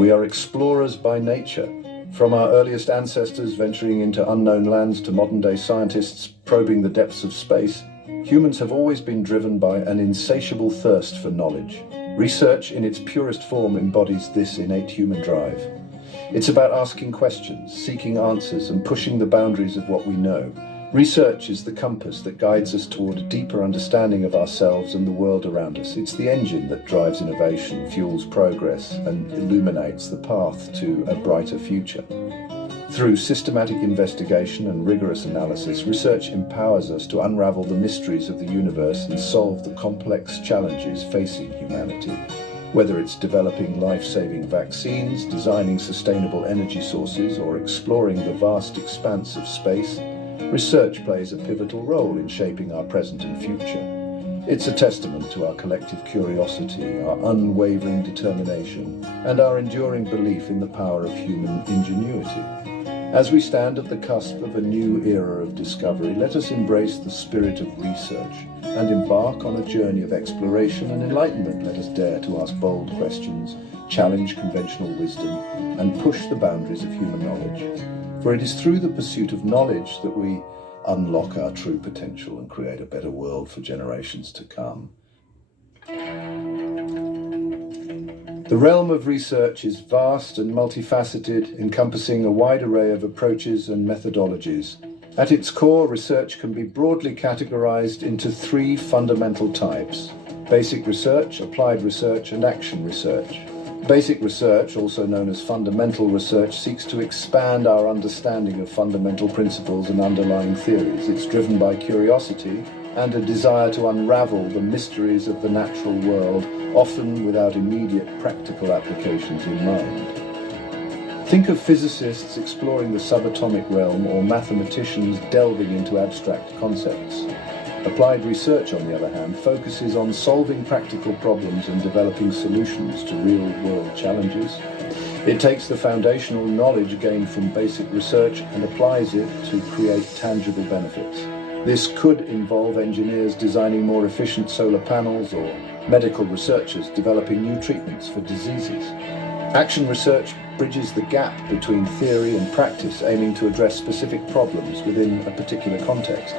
We are explorers by nature. From our earliest ancestors venturing into unknown lands to modern-day scientists probing the depths of space, humans have always been driven by an insatiable thirst for knowledge. Research in its purest form embodies this innate human drive. It's about asking questions, seeking answers, and pushing the boundaries of what we know. Research is the compass that guides us toward a deeper understanding of ourselves and the world around us. It's the engine that drives innovation, fuels progress, and illuminates the path to a brighter future. Through systematic investigation and rigorous analysis, research empowers us to unravel the mysteries of the universe and solve the complex challenges facing humanity. Whether it's developing life-saving vaccines, designing sustainable energy sources, or exploring the vast expanse of space, research plays a pivotal role in shaping our present and future. It's a testament to our collective curiosity, our unwavering determination, and our enduring belief in the power of human ingenuity. As we stand at the cusp of a new era of discovery, let us embrace the spirit of research and embark on a journey of exploration and enlightenment. Let us dare to ask bold questions, challenge conventional wisdom, and push the boundaries of human knowledge. For it is through the pursuit of knowledge that we unlock our true potential and create a better world for generations to come. The realm of research is vast and multifaceted, encompassing a wide array of approaches and methodologies. At its core, research can be broadly categorized into three fundamental types: basic research, applied research, and action research. Basic research, also known as fundamental research, seeks to expand our understanding of fundamental principles and underlying theories. It's driven by curiosity and a desire to unravel the mysteries of the natural world, often without immediate practical applications in mind. Think of physicists exploring the subatomic realm or mathematicians delving into abstract concepts. Applied research, on the other hand, focuses on solving practical problems and developing solutions to real-world challenges. It takes the foundational knowledge gained from basic research and applies it to create tangible benefits. This could involve engineers designing more efficient solar panels or medical researchers developing new treatments for diseases. Action research bridges the gap between theory and practice, aiming to address specific problems within a particular context.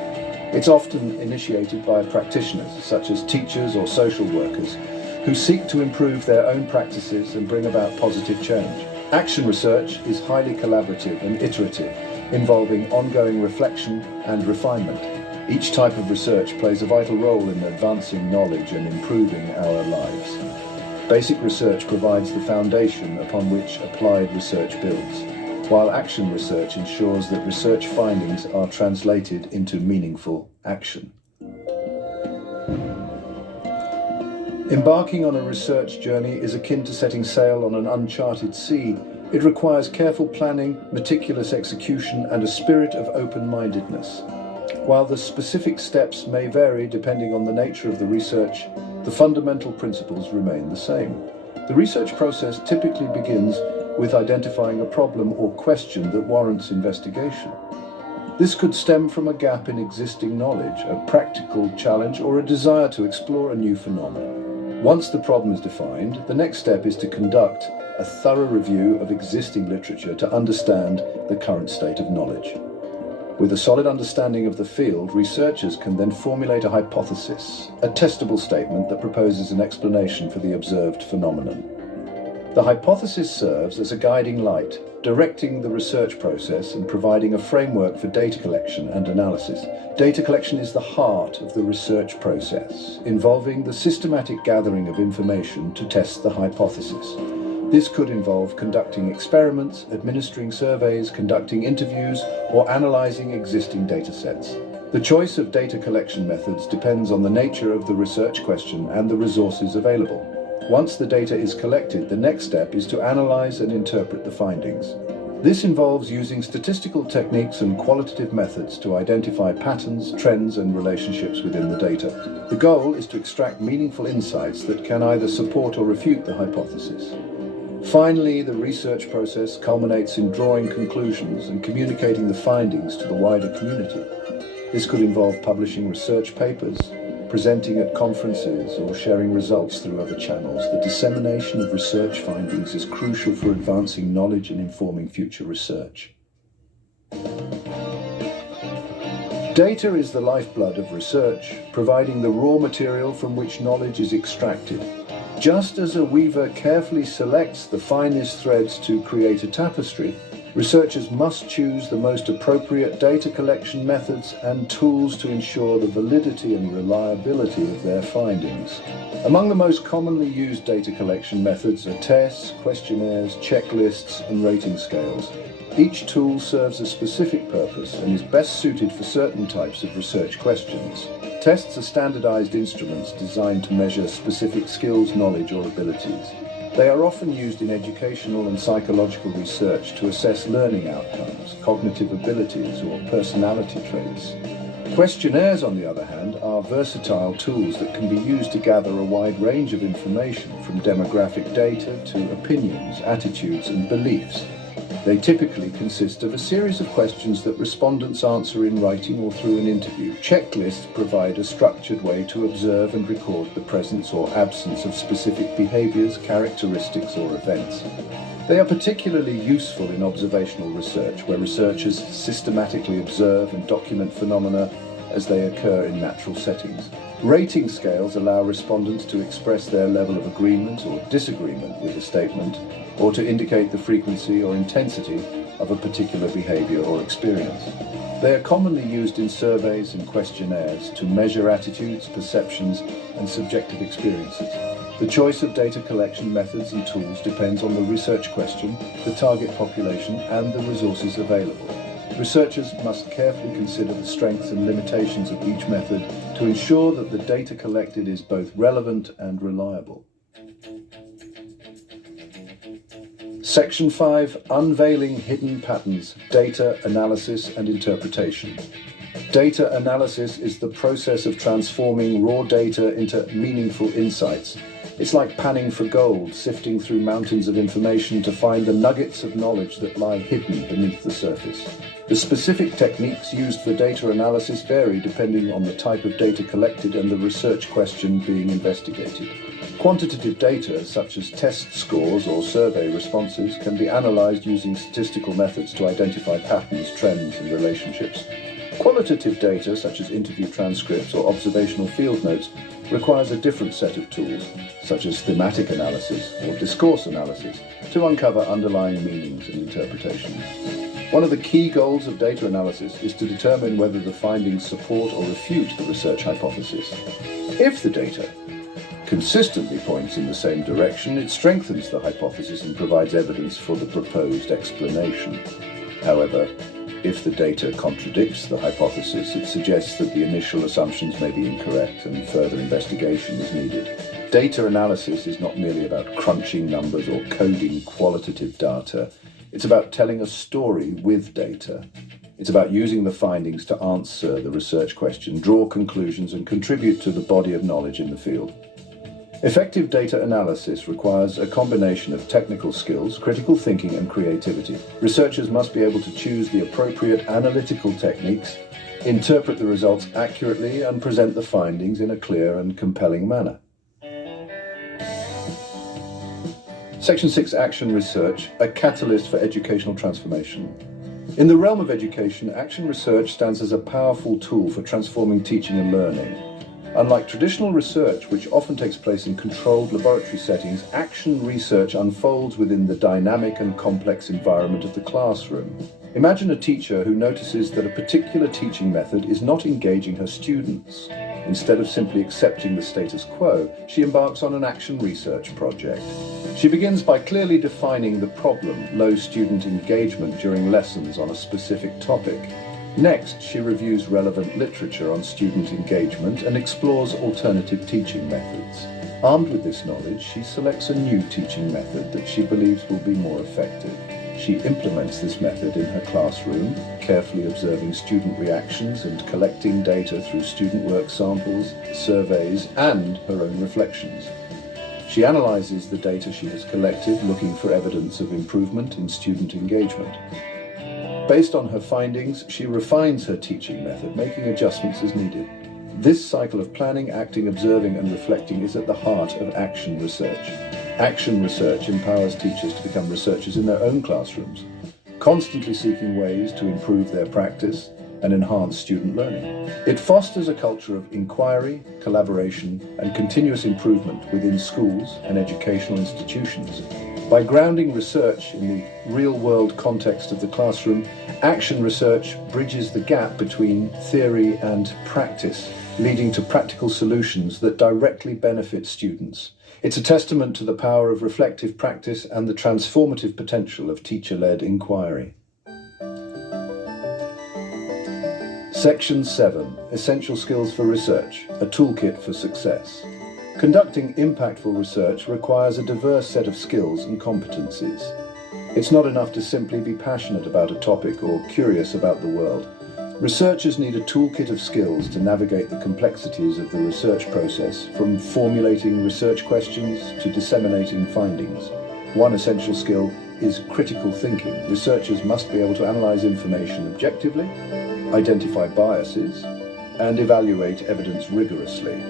It's often initiated by practitioners, such as teachers or social workers, who seek to improve their own practices and bring about positive change. Action research is highly collaborative and iterative, involving ongoing reflection and refinement. Each type of research plays a vital role in advancing knowledge and improving our lives. Basic research provides the foundation upon which applied research builds, while action research ensures that research findings are translated into meaningful action. Embarking on a research journey is akin to setting sail on an uncharted sea. It requires careful planning, meticulous execution, and a spirit of open-mindedness. While the specific steps may vary depending on the nature of the research, the fundamental principles remain the same. The research process typically begins with identifying a problem or question that warrants investigation. This could stem from a gap in existing knowledge, a practical challenge, or a desire to explore a new phenomenon. Once the problem is defined, the next step is to conduct a thorough review of existing literature to understand the current state of knowledge. With a solid understanding of the field, researchers can then formulate a hypothesis, a testable statement that proposes an explanation for the observed phenomenon. The hypothesis serves as a guiding light, directing the research process and providing a framework for data collection and analysis. Data collection is the heart of the research process, involving the systematic gathering of information to test the hypothesis. This could involve conducting experiments, administering surveys, conducting interviews, or analyzing existing data sets. The choice of data collection methods depends on the nature of the research question and the resources available. Once the data is collected, the next step is to analyze and interpret the findings. This involves using statistical techniques and qualitative methods to identify patterns, trends, and relationships within the data. The goal is to extract meaningful insights that can either support or refute the hypothesis. Finally, the research process culminates in drawing conclusions and communicating the findings to the wider community. This could involve publishing research papers, presenting at conferences, or sharing results through other channels, the dissemination of research findings is crucial for advancing knowledge and informing future research. Data is the lifeblood of research, providing the raw material from which knowledge is extracted. Just as a weaver carefully selects the finest threads to create a tapestry, researchers must choose the most appropriate data collection methods and tools to ensure the validity and reliability of their findings. Among the most commonly used data collection methods are tests, questionnaires, checklists, and rating scales. Each tool serves a specific purpose and is best suited for certain types of research questions. Tests are standardized instruments designed to measure specific skills, knowledge, or abilities. They are often used in educational and psychological research to assess learning outcomes, cognitive abilities, or personality traits. Questionnaires, on the other hand, are versatile tools that can be used to gather a wide range of information, from demographic data to opinions, attitudes, and beliefs. They typically consist of a series of questions that respondents answer in writing or through an interview. Checklists provide a structured way to observe and record the presence or absence of specific behaviors, characteristics, or events. They are particularly useful in observational research, where researchers systematically observe and document phenomena as they occur in natural settings. Rating scales allow respondents to express their level of agreement or disagreement with a statement, or to indicate the frequency or intensity of a particular behavior or experience. They are commonly used in surveys and questionnaires to measure attitudes, perceptions, and subjective experiences. The choice of data collection methods and tools depends on the research question, the target population, and the resources available. Researchers must carefully consider the strengths and limitations of each method to ensure that the data collected is both relevant and reliable. Section 5. Unveiling Hidden Patterns, Data Analysis and Interpretation. Data analysis is the process of transforming raw data into meaningful insights. It's like panning for gold, sifting through mountains of information to find the nuggets of knowledge that lie hidden beneath the surface. The specific techniques used for data analysis vary depending on the type of data collected and the research question being investigated. Quantitative data, such as test scores or survey responses, can be analyzed using statistical methods to identify patterns, trends, and relationships. Qualitative data, such as interview transcripts or observational field notes, requires a different set of tools, such as thematic analysis or discourse analysis, to uncover underlying meanings and interpretations. One of the key goals of data analysis is to determine whether the findings support or refute the research hypothesis. If the data consistently points in the same direction, it strengthens the hypothesis and provides evidence for the proposed explanation. However, if the data contradicts the hypothesis, it suggests that the initial assumptions may be incorrect and further investigation is needed. Data analysis is not merely about crunching numbers or coding qualitative data. It's about telling a story with data. It's about using the findings to answer the research question, draw conclusions, and contribute to the body of knowledge in the field. Effective data analysis requires a combination of technical skills, critical thinking, and creativity. Researchers must be able to choose the appropriate analytical techniques, interpret the results accurately, and present the findings in a clear and compelling manner. Section 6. Action Research, a catalyst for educational transformation. In the realm of education, action research stands as a powerful tool for transforming teaching and learning. Unlike traditional research, which often takes place in controlled laboratory settings, action research unfolds within the dynamic and complex environment of the classroom. Imagine a teacher who notices that a particular teaching method is not engaging her students. Instead of simply accepting the status quo, she embarks on an action research project. She begins by clearly defining the problem, low student engagement during lessons on a specific topic. Next, she reviews relevant literature on student engagement and explores alternative teaching methods. Armed with this knowledge, she selects a new teaching method that she believes will be more effective. She implements this method in her classroom, carefully observing student reactions and collecting data through student work samples, surveys, and her own reflections. She analyzes the data she has collected, looking for evidence of improvement in student engagement. Based on her findings, she refines her teaching method, making adjustments as needed. This cycle of planning, acting, observing, and reflecting is at the heart of action research. Action research empowers teachers to become researchers in their own classrooms, constantly seeking ways to improve their practice and enhance student learning. It fosters a culture of inquiry, collaboration, and continuous improvement within schools and educational institutions. By grounding research in the real-world context of the classroom, action research bridges the gap between theory and practice, leading to practical solutions that directly benefit students. It's a testament to the power of reflective practice and the transformative potential of teacher-led inquiry. Section 7, Essential Skills for Research, a Toolkit for Success. Conducting impactful research requires a diverse set of skills and competencies. It's not enough to simply be passionate about a topic or curious about the world. Researchers need a toolkit of skills to navigate the complexities of the research process, from formulating research questions to disseminating findings. One essential skill is critical thinking. Researchers must be able to analyze information objectively, identify biases, and evaluate evidence rigorously.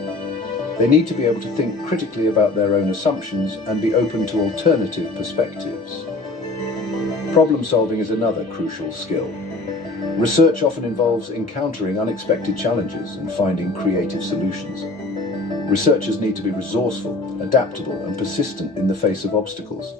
They need to be able to think critically about their own assumptions and be open to alternative perspectives. Problem solving is another crucial skill. Research often involves encountering unexpected challenges and finding creative solutions. Researchers need to be resourceful, adaptable, and persistent in the face of obstacles.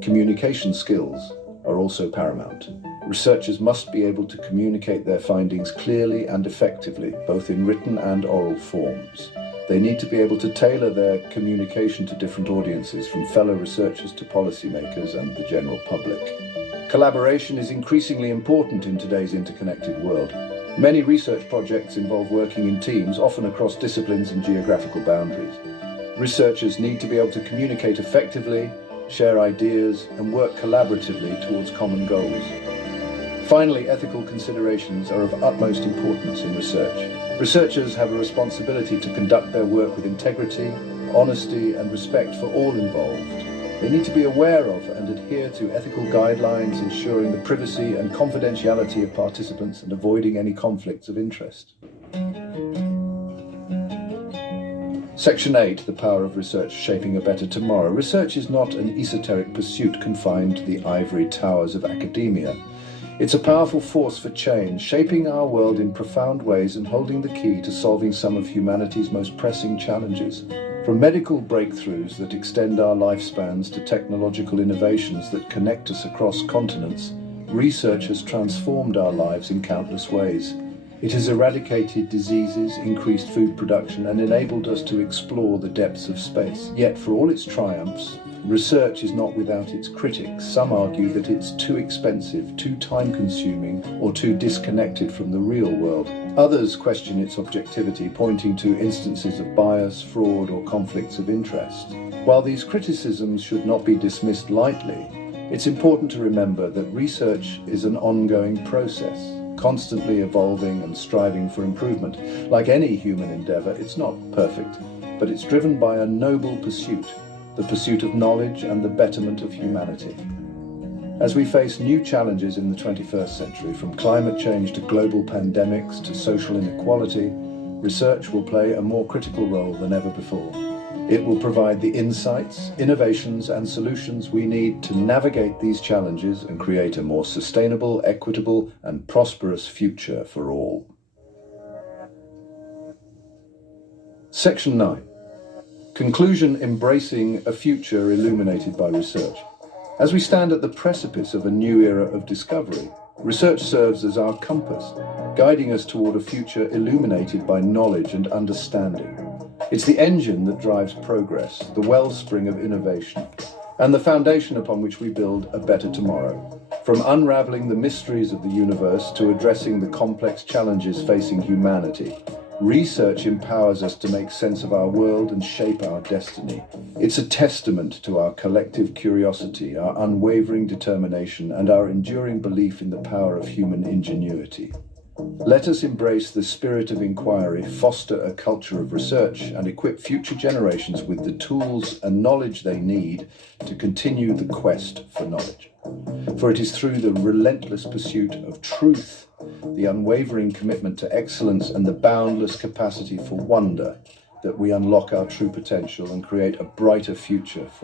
Communication skills are also paramount. Researchers must be able to communicate their findings clearly and effectively, both in written and oral forms. They need to be able to tailor their communication to different audiences, from fellow researchers to policymakers and the general public. Collaboration is increasingly important in today's interconnected world. Many research projects involve working in teams, often across disciplines and geographical boundaries. Researchers need to be able to communicate effectively, share ideas, and work collaboratively towards common goals. Finally, ethical considerations are of utmost importance in research. Researchers have a responsibility to conduct their work with integrity, honesty, and respect for all involved. They need to be aware of and adhere to ethical guidelines, ensuring the privacy and confidentiality of participants and avoiding any conflicts of interest. Section 8, The Power of Research Shaping a Better Tomorrow. Research is not an esoteric pursuit confined to the ivory towers of academia. It's a powerful force for change, shaping our world in profound ways and holding the key to solving some of humanity's most pressing challenges. From medical breakthroughs that extend our lifespans to technological innovations that connect us across continents, research has transformed our lives in countless ways. It has eradicated diseases, increased food production, and enabled us to explore the depths of space. Yet, for all its triumphs, research is not without its critics. Some argue that it's too expensive, too time-consuming, or too disconnected from the real world. Others question its objectivity, pointing to instances of bias, fraud, or conflicts of interest. While these criticisms should not be dismissed lightly, it's important to remember that research is an ongoing process, constantly evolving and striving for improvement. Like any human endeavor, it's not perfect, but it's driven by a noble pursuit, the pursuit of knowledge and the betterment of humanity. As we face new challenges in the 21st century, from climate change to global pandemics to social inequality, research will play a more critical role than ever before. It will provide the insights, innovations, and solutions we need to navigate these challenges and create a more sustainable, equitable, and prosperous future for all. Section 9. Conclusion: Embracing a future illuminated by research. As we stand at the precipice of a new era of discovery, research serves as our compass, guiding us toward a future illuminated by knowledge and understanding. It's the engine that drives progress, the wellspring of innovation, and the foundation upon which we build a better tomorrow. From unraveling the mysteries of the universe to addressing the complex challenges facing humanity, research empowers us to make sense of our world and shape our destiny. It's a testament to our collective curiosity, our unwavering determination, and our enduring belief in the power of human ingenuity. Let us embrace the spirit of inquiry, foster a culture of research, and equip future generations with the tools and knowledge they need to continue the quest for knowledge. For it is through the relentless pursuit of truth, the unwavering commitment to excellence, and the boundless capacity for wonder that we unlock our true potential and create a brighter future for